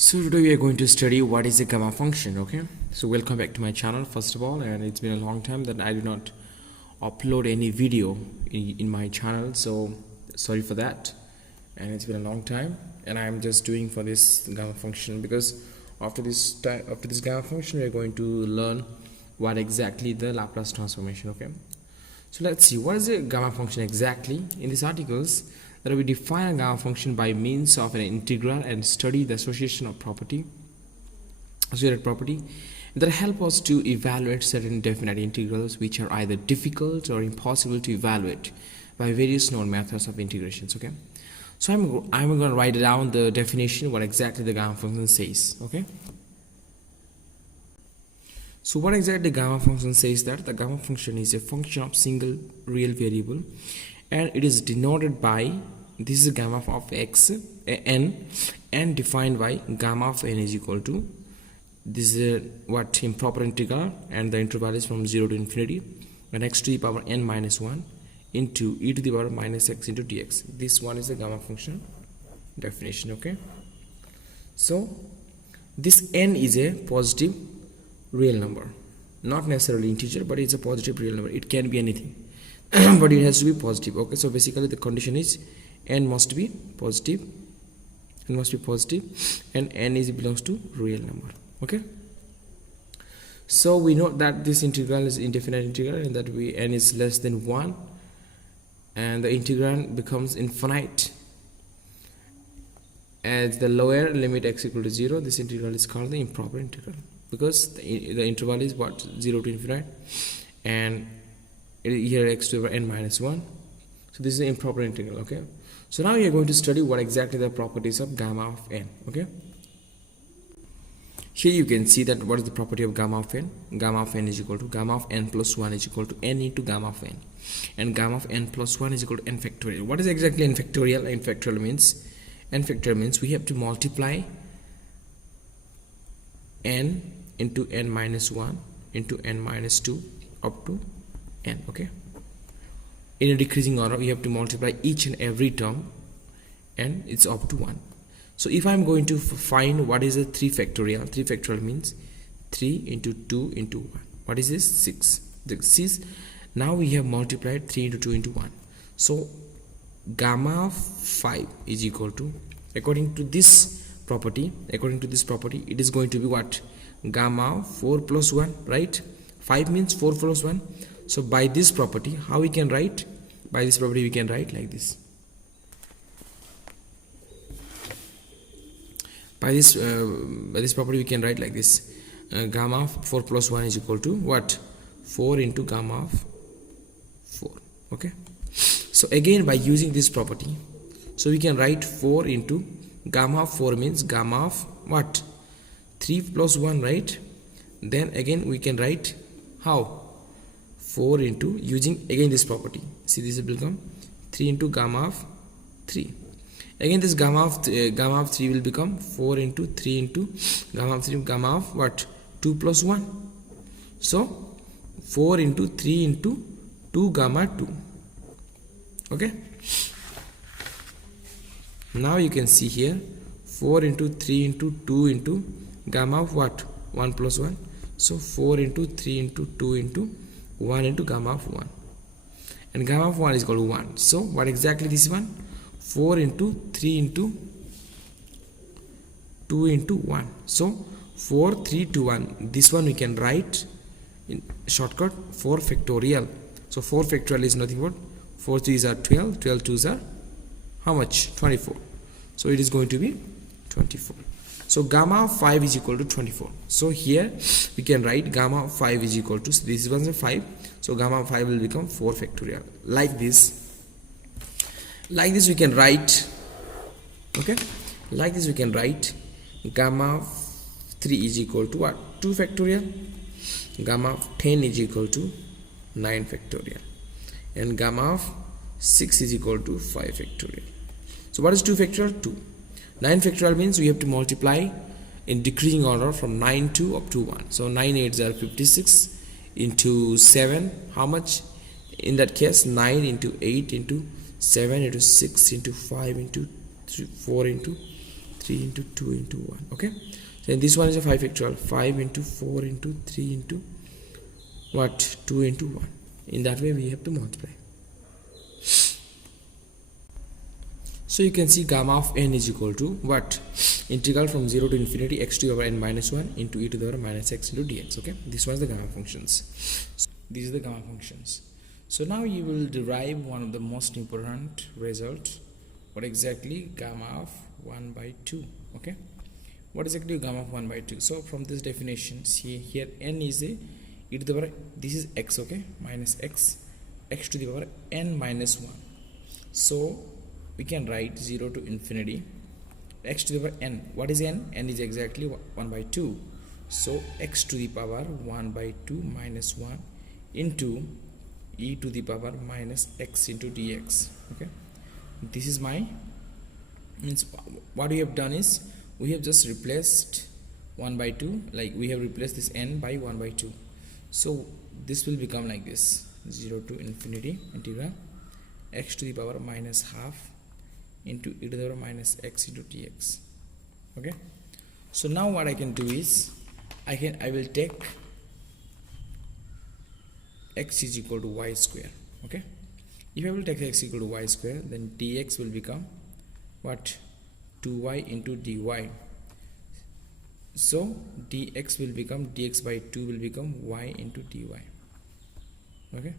So today we are going to study what is a gamma function. Okay, so welcome back to my channel first of all, and it's been a long time that I do not upload any video in my channel, so sorry for that. And it's been a long time, and I'm just doing for this gamma function because after this gamma function we are going to learn what exactly the Laplace transformation. Okay, so let's see what is a gamma function exactly. In these articles that we define a gamma function by means of an integral and study the associated property that help us to evaluate certain definite integrals which are either difficult or impossible to evaluate by various known methods of integrations. Okay, so I'm going to write down the definition, what exactly the gamma function says. Okay, so what exactly the gamma function says, that the gamma function is a function of single real variable, and it is denoted by, this is gamma of x n, and defined by gamma of n is equal to, this is what improper integral, and the interval is from 0 to infinity, and x to the power n minus 1 into e to the power minus x into dx. This one is the gamma function definition. Okay, so this n is a positive real number, not necessarily integer, but it's a positive real number. It can be anything but it has to be positive. Okay, so basically the condition is n must be positive, and n belongs to real number. Okay, so we know that this integral is indefinite integral, and that n is less than 1, and the integral becomes infinite as the lower limit x equal to 0. This integral is called the improper integral, because the interval is what, 0 to infinite, and here x to the power n minus 1. So this is an improper integral. Okay, so now we are going to study what exactly the properties of gamma of n. Okay, here you can see that what is the property of gamma of n. Gamma of n is equal to gamma of n plus 1 is equal to n into gamma of n, and gamma of n plus 1 is equal to n factorial. What is exactly n factorial? N factorial means we have to multiply n into n minus 1 into n minus 2 up to n. Okay, in a decreasing order we have to multiply each and every term, and it's up to 1. So if I'm going to find what is a 3 factorial, 3 factorial means 3 into 2 into 1. What is this? 6. This is, now we have multiplied 3 into 2 into 1. So gamma of 5 is equal to, according to this property, it is going to be what? Gamma of 4 plus 1, right? 5 means 4 plus 1. So by this property, how we can write? By this property we can write like this. By this property we can write like this. Gamma of 4 plus 1 is equal to what? 4 into gamma of 4. Okay, so again by using this property, so we can write 4 into gamma of 4 means gamma of what? 3 plus 1, right? Then again we can write how? 4 into, using again this property, see, this will become 3 into gamma of 3. Again this gamma of 3 will become 4 into 3 into gamma of 3, gamma of what? 2 plus 1. So 4 into 3 into 2 gamma 2. Okay, now you can see here 4 into 3 into 2 into gamma of what? 1 plus 1. So 4 into 3 into 2 into 1 into gamma of 1, and gamma of 1 is equal to 1. So what exactly this one? 4 into 3 into 2 into 1. So 4, 3, 2, 1. This one we can write in shortcut 4 factorial. So 4 factorial is nothing but 4 3s are 12, 12 2s are how much? 24. So it is going to be 24. So gamma of 5 is equal to 24. So here we can write gamma of 5 is equal to, this was a 5, so gamma of 5 will become 4 factorial. Like this we can write. Okay, like this we can write gamma of 3 is equal to what? 2 factorial. Gamma of 10 is equal to 9 factorial, and gamma of 6 is equal to 5 factorial. So what is 2 factorial? 2. 9 factorial means we have to multiply in decreasing order from 9 to up to 1. So 9 8s are 56 into 7, how much? In that case 9 into 8 into 7 into 6 into 5 into 3, 4 into 3 into 2 into 1. Okay, so this one is a 5 factorial. 5 into 4 into 3 into what? 2 into 1. In that way we have to multiply. So you can see gamma of n is equal to what? Integral from 0 to infinity x to the power n minus 1 into e to the power minus x into dx. Okay, this was the gamma functions. So these are the gamma functions. So now you will derive one of the most important result. What exactly? Gamma of 1 by 2. Okay, what is exactly gamma of 1 by 2? So from this definition, see here n is a e to the power, this is x, okay, minus x to the power n minus 1. So we can write 0 to infinity x to the power n. What is n? N is exactly 1 by 2. So x to the power 1 by 2 minus 1 into e to the power minus x into dx. Okay, this is my, means what we have done is we have just replaced 1 by 2, like we have replaced this n by 1 by 2. So this will become like this: 0 to infinity integral x to the power minus half into e to the power minus x into dx. Okay, so now what I can do is I will take x is equal to y square. Okay, if I will take x equal to y square, then dx will become what? 2y into dy. So dx will become, dx by 2 will become y into dy. Okay,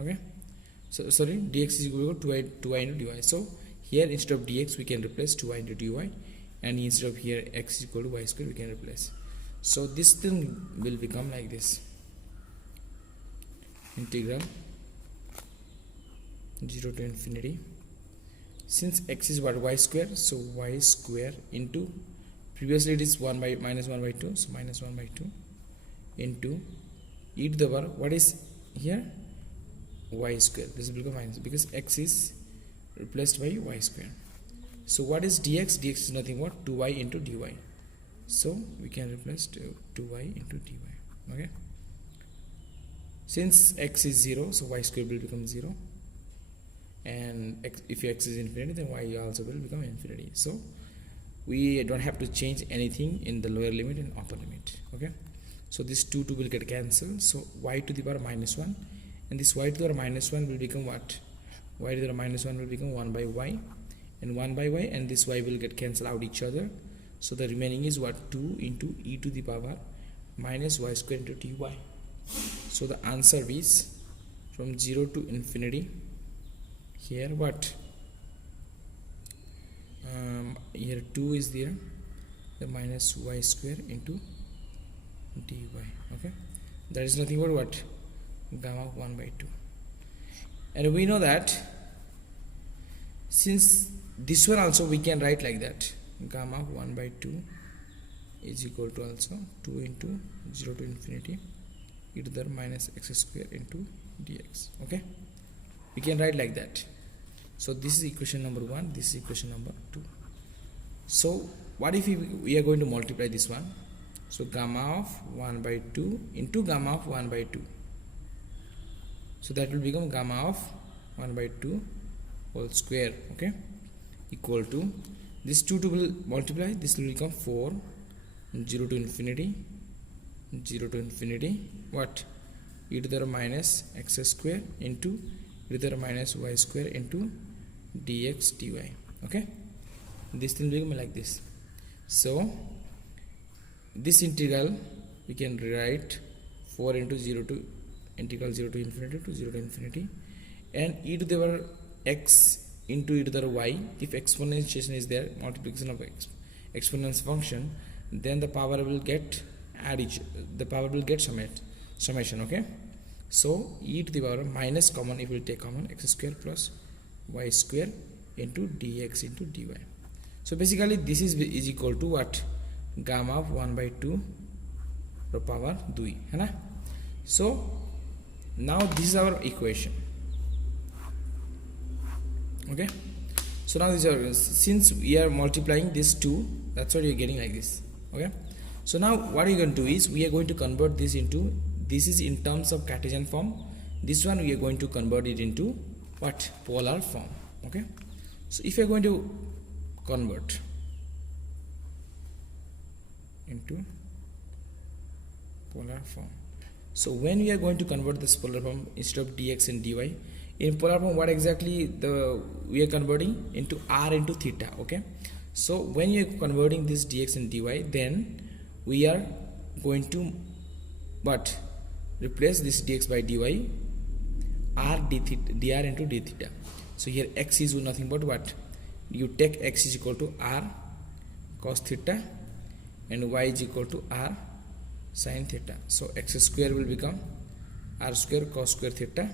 okay, so sorry, dx is equal to 2y into dy. So here instead of dx we can replace 2y into dy, and instead of here x is equal to y square we can replace. So this thing will become like this: integral 0 to infinity, since x is what? Y square, so y square into, previously it is 1 by minus 1 by 2, so minus 1 by 2 into e to the power, what is here? Y square. This will become minus because x is replaced by y square. So what is dx? Dx is nothing but 2y into dy. So we can replace 2y into dy. Okay, since x is 0, so y square will become 0, and if x is infinity, then y also will become infinity. So we don't have to change anything in the lower limit and upper limit. Okay, so this 2 will get cancelled, so y to the power minus 1, and this y to the power minus 1 will become what? Y to the power minus 1 will become 1 by y, and 1 by y, and this y will get cancelled out each other. So the remaining is what? 2 into e to the power minus y square into dy. So the answer is from 0 to infinity, here what? Here 2 is there, the minus y square into dy. Okay, that is nothing but what? Gamma of 1 by 2. And we know that since this one also we can write like that: gamma of 1 by 2 is equal to also 2 into 0 to infinity e to the minus x square into dx. Okay, we can write like that. So this is equation number 1, this is equation number 2. So what if we are going to multiply this one? So gamma of 1 by 2 into gamma of 1 by 2, so that will become gamma of 1 by 2 whole square. Okay, equal to this 2 will multiply, this will become 4, 0 to infinity, 0 to infinity, what? E to the minus x square into e to the minus y square into dx dy. Okay, this thing will become like this. So this integral we can rewrite 4 into 0 to integral 0 to infinity to 0 to infinity, and e to the power x into e to the y. If exponentiation is there, multiplication of exponential function, then the power will get the power will get summation. Okay, so e to the power minus common, if we will take common, x square plus y square into dx into dy. So basically this is equal to what? Gamma of 1 by 2 power 2, है ना? So now this is our equation. Okay, so now this is our, since we are multiplying this 2, that's what you are getting like this. Okay, so now what we are going to do is we are going to convert this into, this is in terms of Cartesian form, this one we are going to convert it into what? Polar form. Okay, so if you are going to convert, into polar form. So when we are going to convert this polar form, instead of dx and dy, in polar form what exactly we are converting into r into theta. Okay, so when you are converting this dx and dy, then we are going to replace this dx by dy r d theta, dr into d theta. So here x is nothing but what? You take x is equal to r cos theta and y is equal to r sin theta. So x square will become r square cos square theta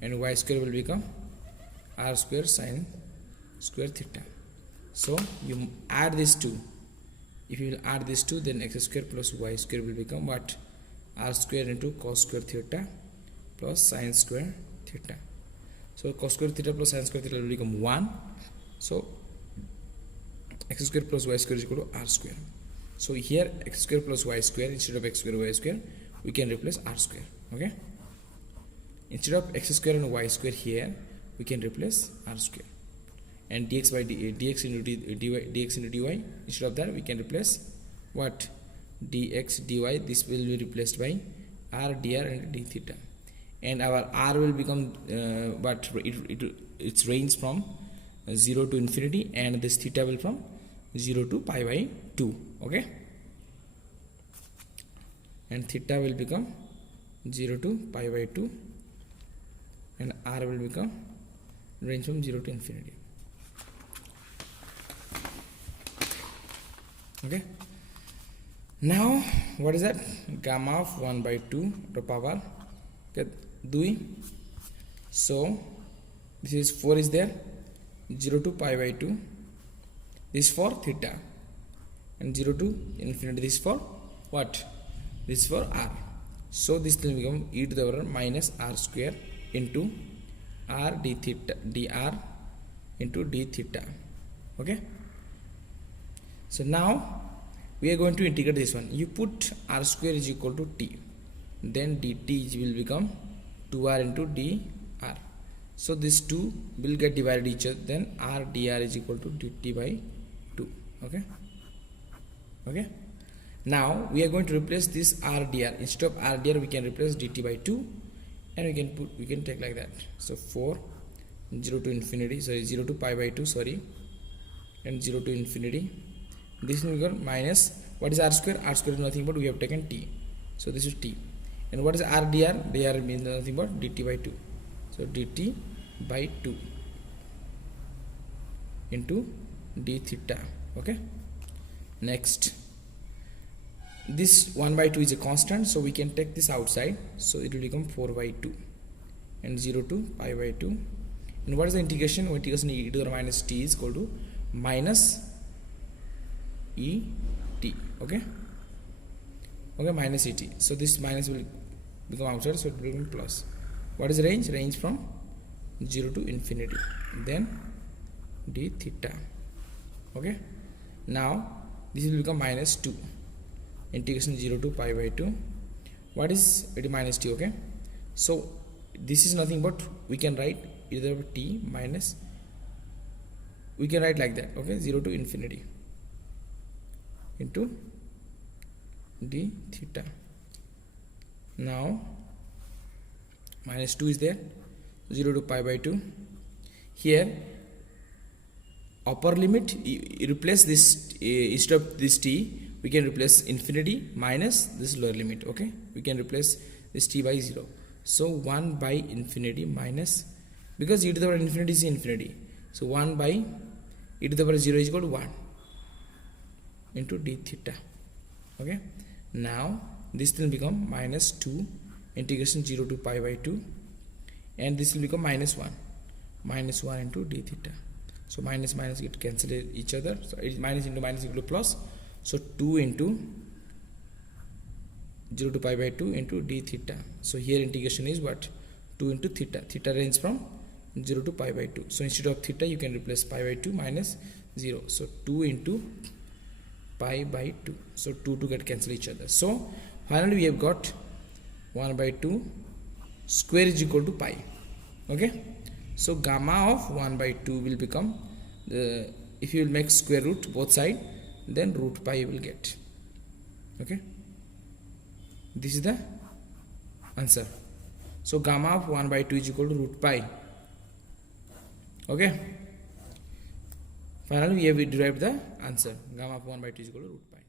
and y square will become r square sin square theta. So you add these two. If you will add these two, then x square plus y square will become what? R square into cos square theta plus sin square theta. So cos square theta plus sin square theta will become 1. So x square plus y square is equal to r square. So here x square plus y square, instead of x square y square, we can replace r square. Okay, instead of x square and y square, here we can replace r square, and dx by dx into dx into dy, instead of that we can replace what? Dx dy. This will be replaced by r dr and d theta, and our r will become its range from 0 to infinity, and this theta will from 0 to pi by 2. Okay, and theta will become 0 to pi by 2, and r will become range from 0 to infinity. Okay, now what is that? Gamma of 1 by 2 to power 2. So this is 4 is there, 0 to pi by 2, this for theta, and 0 to infinity, this for what? This for r. So this will become e to the power minus r square into r d theta dr into d theta. Okay, so now we are going to integrate this one. You put r square is equal to t, then dt will become 2r into dr. So these two will get divided each other, then r dr is equal to dt by 2. Okay, okay, now we are going to replace this r dr. Instead of r dr we can replace dt by 2, and we can take like that. So 4 0 to infinity, sorry 0 to pi by 2, sorry, and 0 to infinity. This will become minus, what is r square? R square is nothing but we have taken t, so this is t. And what is r dr? Dr means nothing but dt by 2, so dt by 2 into d theta. Okay, next, this 1 by 2 is a constant, so we can take this outside, so it will become 4 by 2 and 0 to pi by 2. And what is the integration? Integration e to the minus t is equal to minus e t. Okay, okay, minus e t. So this minus will become outside, so it will become plus. What is the range? Range from 0 to infinity, then d theta. Okay, now this will become minus 2, integration 0 to pi by 2. What is it? Minus t. Okay, so this is nothing but we can write either t minus, we can write like that. Okay, 0 to infinity into d theta. Now minus 2 is there, 0 to pi by 2. Here upper limit, you replace this, instead of this t we can replace infinity minus this lower limit. Okay, we can replace this t by 0. So 1 by infinity minus, because e to the power infinity is infinity, so 1 by e to the power 0 is equal to 1 into d theta. Okay, now this will become minus 2 integration 0 to pi by 2, and this will become minus 1 into d theta. So minus minus get cancel each other, so it is minus into minus equal to plus. So 2 into 0 to pi by 2 into d theta. So here integration is what? 2 into theta. Theta range from 0 to pi by 2. So instead of theta you can replace pi by 2 minus 0. So 2 into pi by 2. So 2 get cancel each other. So finally we have got 1 by 2 square is equal to pi. Okay, so gamma of 1 by 2 will become if you will make square root both side, then root pi you will get. Okay, this is the answer. So gamma of 1 by 2 is equal to root pi. Okay, finally we have derived the answer. Gamma of 1 by 2 is equal to root pi.